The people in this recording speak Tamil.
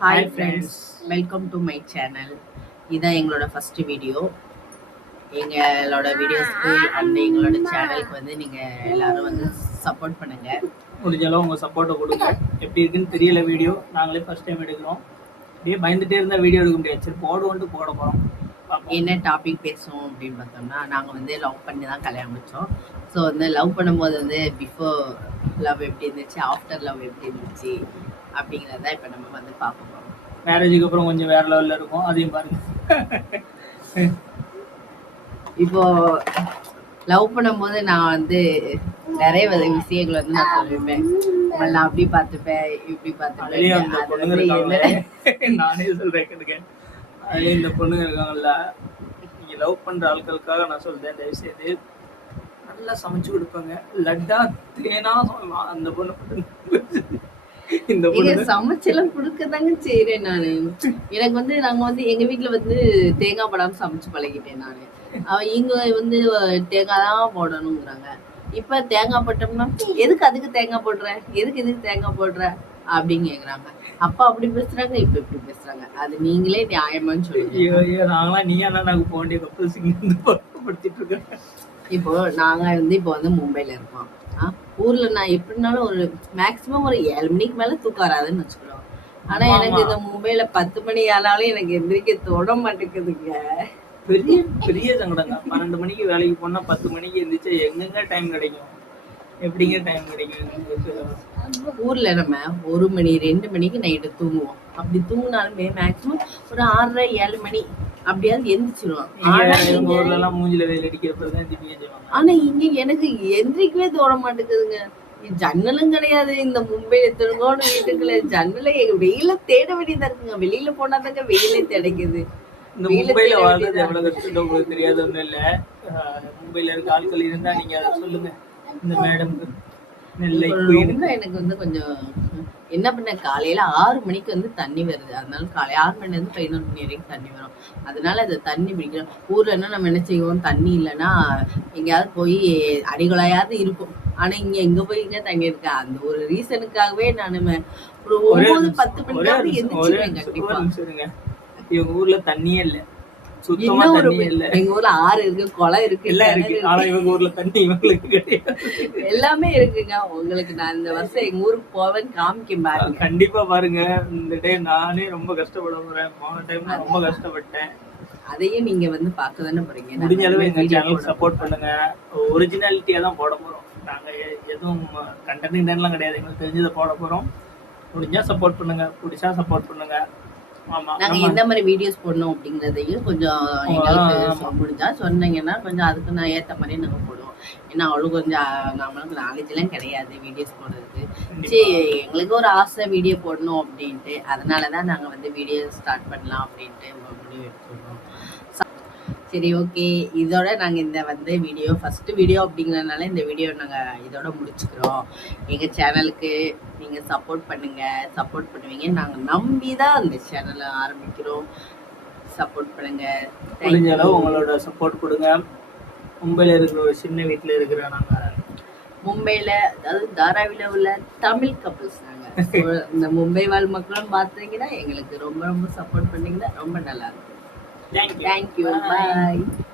Hi hi friends, friends. Welcome to my channel. இதான் எங்களோட ஃபர்ஸ்ட் வீடியோ. எங்களோட வீடியோஸ்க்கு அண்ட் எங்களோட சேனலுக்கு வந்து நீங்கள் எல்லாரும் வந்து சப்போர்ட் பண்ணுங்க. முடிஞ்ச அளவு உங்கள் சப்போர்ட்டை கொடுங்க. எப்படி இருக்குன்னு தெரியல வீடியோ, நாங்களே ஃபர்ஸ்ட் டைம் எடுக்கிறோம். அப்படியே பயந்துட்டே இருந்தால் வீடியோ எடுக்க முடியாது. சரி போடுவோன்ட்டு போட போகிறோம். என்ன டாபிக் பேசுவோம் அப்படின்னு பார்த்தோம்னா, நாங்கள் வந்து லவ் பண்ணி தான் கல்யாணம் முடித்தோம். ஸோ வந்து லவ் பண்ணும்போது வந்து பிஃபோர் லவ் எப்படி இருந்துச்சு, ஆஃப்டர் லவ் எப்படி இருந்துச்சு அப்படிங்கிறத இப்போ நம்ம வந்து பார்க்க போகிறோம். மேரேஜுக்கு அப்புறம் கொஞ்சம் வேற லெவலில் இருக்கும், அதையும் பாருங்க. இப்போ லவ் பண்ணும்போது நான் வந்து நிறைய விஷயங்கள் வந்து நான் சொல்லியிருப்பேன். நான் அப்படி பார்த்துப்பேன், இப்படி பார்த்துப்பேன். நானே சொல்றேன் கேட்டுக்கேன். அதுலேயே இந்த பொண்ணுங்க இருக்காங்கல்ல, நீங்கள் லவ் பண்ணுற ஆட்களுக்காக நான் சொல்றேன், தயவுசெய்து நல்லா சமைச்சு கொடுப்பாங்க. லட்டா தேனா சொல்லலாம் அந்த பொண்ணு. இந்த பொண்ணு சமைச்செல்லாம் கொடுக்கதாங்க செய்யறேன் நானு. எனக்கு வந்து நாங்க வந்து எங்க வீட்டுல வந்து தேங்காய் போடாம சமைச்சு பழகிட்டேன் நானு. இங்க வந்து தேங்காய் தான் போடணுங்கிறாங்க. இப்ப தேங்காய் போட்டோம்னா எதுக்கு அதுக்கு தேங்காய் போடுற, எதுக்கு தேங்காய் போடுற அப்படின்னு கேக்குறாங்க. அப்பா அப்படி பேசுறாங்க, இப்ப இப்படி பேசுறாங்க. அது நீங்களே நியாயமான்னு சொல்லுங்க. நாங்களாம் நீ அண்ணா நாங்க போக வேண்டிய கப்பல்சிங் இருக்கேன். இப்போ நாங்க வந்து இப்போ வந்து மும்பைல இருக்கோம். ஊர்ல நான் எப்படினாலும் ஒரு மேக்சிமம் ஒரு 7 மணிக்கு மேல தூக்கம் வராதுன்னு வச்சுக்கிறோம். ஆனா எனக்கு இந்த மும்பைல 10 மணி ஆனாலும் எனக்கு எந்திரிக்க தோட மாட்டேங்குதுங்க. பெரிய பெரிய சங்கடங்க. 12 மணிக்கு வேலைக்கு போனா 10 மணிக்கு எந்திரிச்சா எங்கெங்க டைம் கிடைக்கும்? எப்படிங்க டைம் கிடைக்கும்? ஊர்ல நம்ம 1 மணி 2 மணிக்கு நைட்டு தூங்குவோம். அப்படி தூங்கினாலுமே மேக்சிமம் ஒரு 6:30 7 மணி அப்படியாவது எந்திரிச்சிருவோம். ஆனா இங்க எனக்கு எந்திரிக்கவே தோட மாட்டேங்குதுங்க. ஜன்னலும் கிடையாது இந்த மும்பைல திருங்கோட வீட்டுக்குள்ள. ஜன்னல வெயில தேட வேண்டியதா இருக்குங்க. வெளியில போனாதாங்க வெயிலே கிடைக்குது. இந்த மும்பைல வாழ்றது எவ்வளவு கஷ்டம் உங்களுக்கு தெரியாது ஒண்ணும் இல்ல. மும்பைல இருக்க ஆட்கள் இருந்தா நீங்க அதை சொல்லுங்க இந்த மேடம்க்கு. எனக்கு வந்து கொஞ்சம் என்ன பண்ண, காலையில 6 மணிக்கு வந்து தண்ணி வருது. அதனால காலையில 6 மணில இருந்து 11 மணி வரைக்கும் தண்ணி வரும். அதனால அதை தண்ணி பிடிக்கிறோம். ஊர்ல என்ன நம்ம என்ன செய்வோம், தண்ணி இல்லைன்னா எங்கேயாவது போய் அடிகொலையாவது இருக்கும். ஆனா இங்க எங்க போய் இங்க தண்ணி இருக்கா, அந்த ஒரு ரீசனுக்காகவே நான் ஒரு 9 10 மணிக்காவது எந்திரிச்சுவேன் கண்டிப்பா. இவங்க ஊர்ல தண்ணியே இல்ல, சுத்தமா தண்ணி இல்ல. எங்க ஊர்ல ஆறு இருக்கு, குளம் இருக்கு, எல்லாம் இருக்கு. ஆனா இவங்க ஊர்ல தண்ணி இவங்களுக்கு கிடையாது. எல்லாமே இருக்குங்க. உங்களுக்கு நான் இந்த வருஷம் எங்க ஊருக்கு போவேன், காமிக்க பாருங்க. கண்டிப்பா பாருங்க. இந்த டைம் நானே ரொம்ப கஷ்டப்பட போறேன். போன டைம் நான் ரொம்ப கஷ்டப்பட்டேன். அதையும் நீங்க வந்து பார்க்க தானே போறீங்க. முடிஞ்ச அளவு எங்க சேனலுக்கு சப்போர்ட் பண்ணுங்க. ஒரிஜினாலிட்டியா தான் போட போறோம். நாங்க எதுவும் கண்டென்ட் கிடையாது. எங்களுக்கு தெரிஞ்சதை போட போறோம். முடிஞ்சா சப்போர்ட் பண்ணுங்க, பிடிச்சா சப்போர்ட் பண்ணுங்க. நாங்க எந்த மாதிரி வீடியோஸ் போடணும் அப்படிங்கறதையும் கொஞ்சம் எங்களுக்கு முடிஞ்சா சொன்னீங்கன்னா கொஞ்சம் அதுக்கு நான் ஏத்த மாதிரி நாங்க போடுவோம். ஏன்னா அவளுக்கு கொஞ்சம் நம்மளுக்கு நாலேஜ் எல்லாம் கிடையாது வீடியோஸ் போடுறதுக்கு. சரி, எங்களுக்கு ஒரு ஆசை வீடியோ போடணும் அப்படின்ட்டு. அதனாலதான் நாங்க வந்து வீடியோ ஸ்டார்ட் பண்ணலாம் அப்படின்ட்டு முடிவு எடுத்துருக்கோம். சரி, ஓகே. இதோட நாங்கள் இந்த வந்து வீடியோ ஃபஸ்ட்டு வீடியோ அப்படிங்கிறதுனால இந்த வீடியோ நாங்கள் இதோட முடிச்சுக்கிறோம். எங்கள் சேனலுக்கு நீங்கள் சப்போர்ட் பண்ணுவீங்க. நாங்கள் நம்பி தான் அந்த சேனலை ஆரம்பிக்கிறோம். சப்போர்ட் பண்ணுங்கள். முடிஞ்ச அளவு உங்களோட சப்போர்ட் கொடுங்க. மும்பையில் இருக்கிற ஒரு சின்ன வீட்டில் இருக்கிற நாங்கள் மும்பையில், அதாவது தாராவியில் உள்ள தமிழ் கப்புள்ஸ் நாங்கள். இந்த மும்பை வாழ் மக்களும் பார்த்தீங்கன்னா எங்களுக்கு ரொம்ப ரொம்ப சப்போர்ட் பண்ணிங்கன்னா ரொம்ப நல்லா இருக்கும். Thank you. Bye.